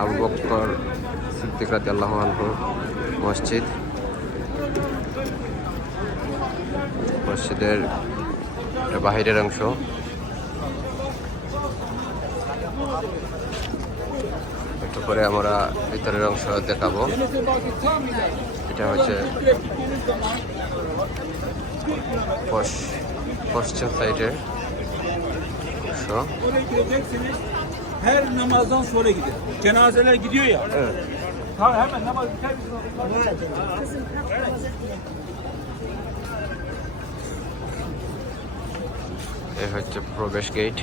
আবু বকর সিদ্দিক রাদিয়াল্লাহু আনহু মসজিদ। মসজিদের বাহিরের অংশ। একটু পরে আমরা ভিতরের অংশ দেখাবো। এটা হচ্ছে পশ্চিম সাইডের অংশ। Her namazdan sonra gider. Cenazeler gidiyor ya. Evet. Tamam hemen namaz biter. এই হচ্ছে প্রবেশ গেট।